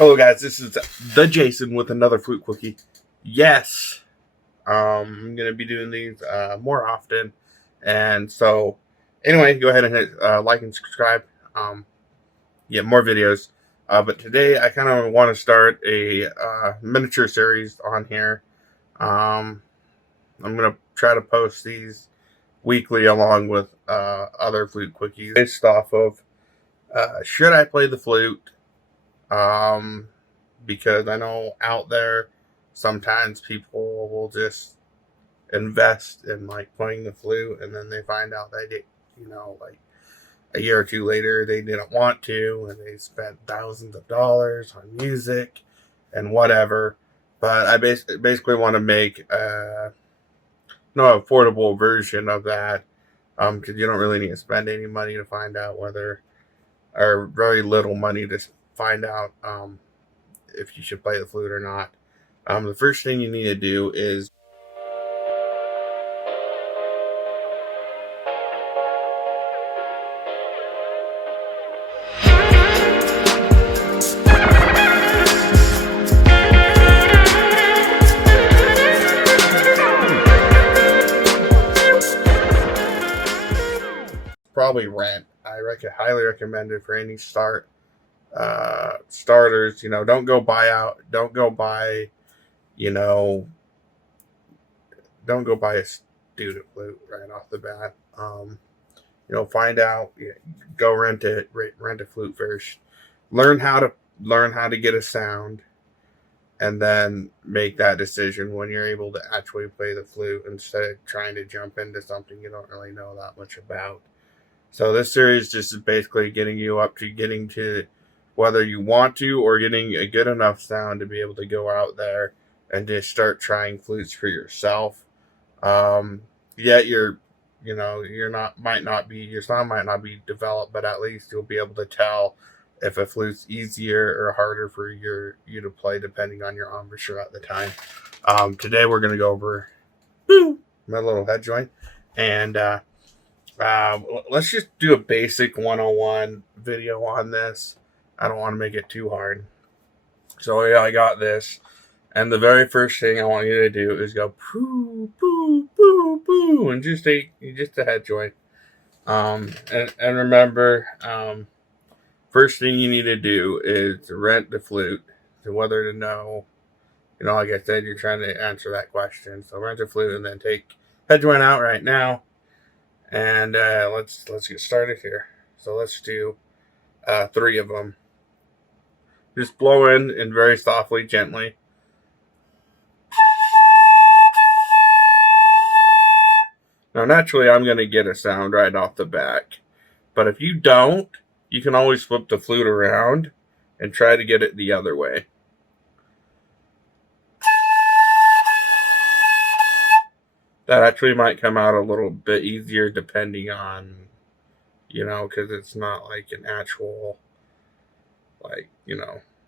Hello guys, this is the Jason with another flute quickie. Yes, I'm gonna be doing these more often, and so anyway, go ahead and hit like and subscribe. Get more videos. But today I kind of want to start a miniature series on here. I'm gonna try to post these weekly along with other flute quickies based off of should I play the flute? Because I know out there sometimes people will just invest in like playing the flute and then they find out they did, like a year or two later they didn't want to and they spent thousands of dollars on music and whatever. But I basically want to make affordable version of that, because you don't really need to spend any money to find out whether, or very little money to find out if you should play the flute or not. The first thing you need to do is probably rent. I highly recommend it for any starters. Don't go buy, don't go buy a student flute right off the bat. Find out, go rent a flute first. Learn how to get a sound, and then make that decision when you're able to actually play the flute instead of trying to jump into something you don't really know that much about. So this series just is basically getting you up to getting to whether you want to or getting a good enough sound to be able to go out there and just start trying flutes for yourself. Yet your sound might not be developed, but at least you'll be able to tell if a flute's easier or harder for you to play depending on your embouchure at the time. Today we're gonna go over my little head joint, and let's just do a basic 101 video on this. I don't want to make it too hard. So yeah, I got this. And the very first thing I want you to do is go poo, poo, poo, poo, and just a head joint. And remember, first thing you need to do is to rent the flute, to whether to know, like I said, you're trying to answer that question. So rent the flute and then take head joint out right now. And let's get started here. So let's do 3 of them. Just blow in and very softly, gently. Now, naturally, I'm going to get a sound right off the back. But if you don't, you can always flip the flute around and try to get it the other way. That actually might come out a little bit easier depending on, because it's not like an actual,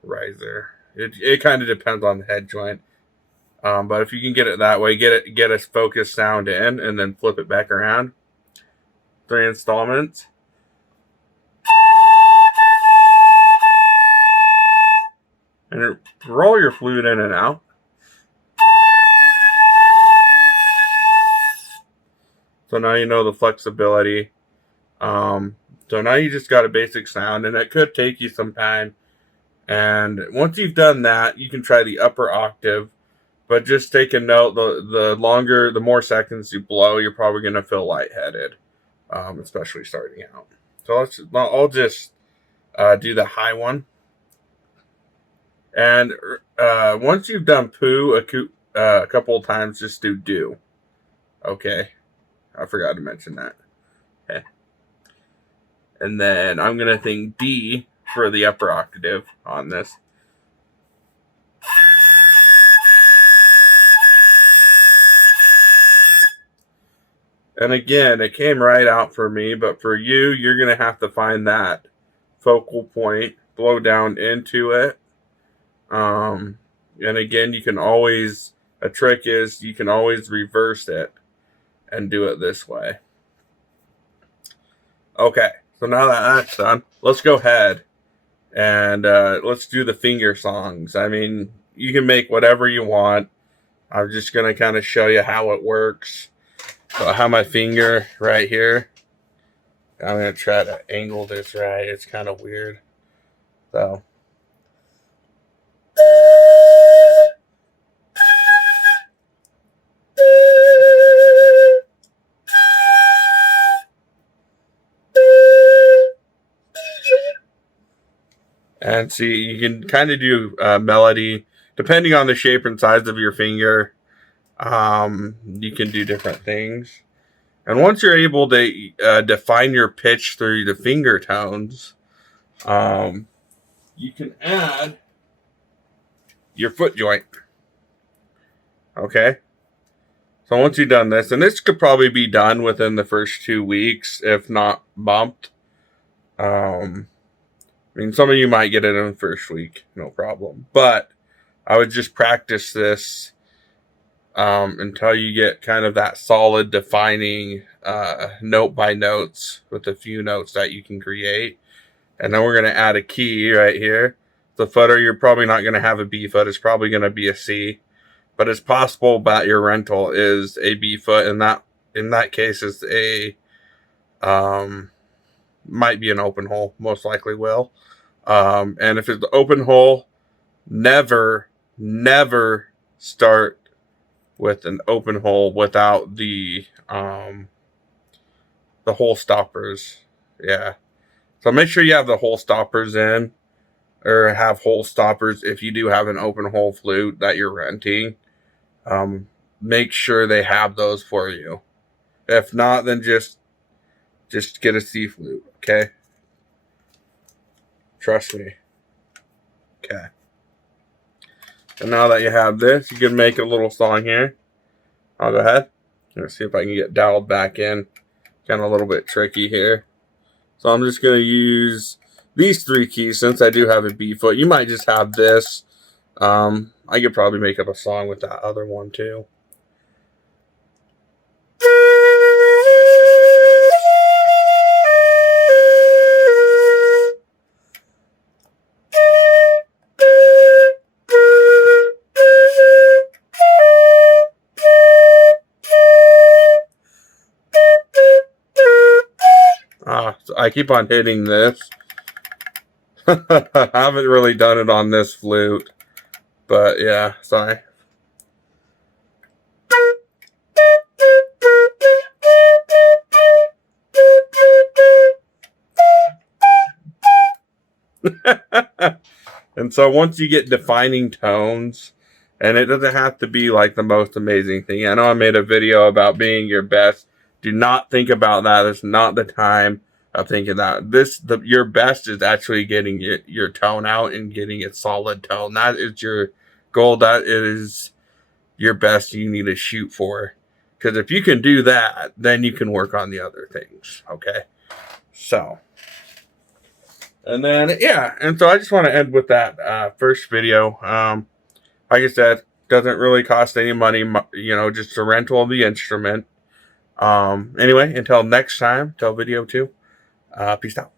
riser. It kind of depends on the head joint. But if you can get it that way, get a focused sound in and then flip it back around. 3 installments. And roll your flute in and out. So now you know the flexibility. So now you just got a basic sound, and it could take you some time. And once you've done that, you can try the upper octave. But just take a note, the more seconds you blow, you're probably going to feel lightheaded, especially starting out. So I'll just do the high one. And once you've done poo a couple of times, just do do. Okay. I forgot to mention that. Okay. And then I'm going to think D for the upper octave on this. And again, it came right out for me, but for you, you're going to have to find that focal point, blow down into it. And again, a trick is you can always reverse it and do it this way. Okay, so now that that's done, let's go ahead and let's do the finger songs. I mean, you can make whatever you want. I'm just going to kind of show you how it works. So I have my finger right here. I'm going to try to angle this right. It's kind of weird. So. And see, you can kind of do melody depending on the shape and size of your finger. You can do different things. And once you're able to define your pitch through the finger tones, you can add your foot joint. Okay? So once you've done this, and this could probably be done within the first 2 weeks, if not bumped. I mean, some of you might get it in the first week, no problem. But I would just practice this until you get kind of that solid defining note by notes with a few notes that you can create. And then we're going to add a key right here. The footer, you're probably not going to have a B foot. It's probably going to be a C. But it's possible that your rental is a B foot, and that in that case is a might be an open hole. Most likely will. And if it's the open hole, never start with an open hole without the hole stoppers. Yeah. So make sure you have the hole stoppers in, or have hole stoppers if you do have an open hole flute that you're renting. Make sure they have those for you. If not, then just get a C flute, okay? Trust me. Okay. And now that you have this, you can make a little song here. I'll go ahead. Let's see if I can get dialed back in. Kind of a little bit tricky here. So I'm just going to use these 3 keys since I do have a B foot. You might just have this. I could probably make up a song with that other one too. So I keep on hitting this. I haven't really done it on this flute, but yeah, sorry. And so once you get defining tones, and it doesn't have to be like the most amazing thing. I know I made a video about being your best. Do not think about that. It's not the time of thinking that. Your best is actually getting your tone out and getting a solid tone. That is your goal. That is your best you need to shoot for. Because if you can do that, then you can work on the other things. Okay? So. And then, yeah. And so I just want to end with that first video. Like I said, doesn't really cost any money, just a rental of the instrument. Anyway, until next time, till video 2, peace out.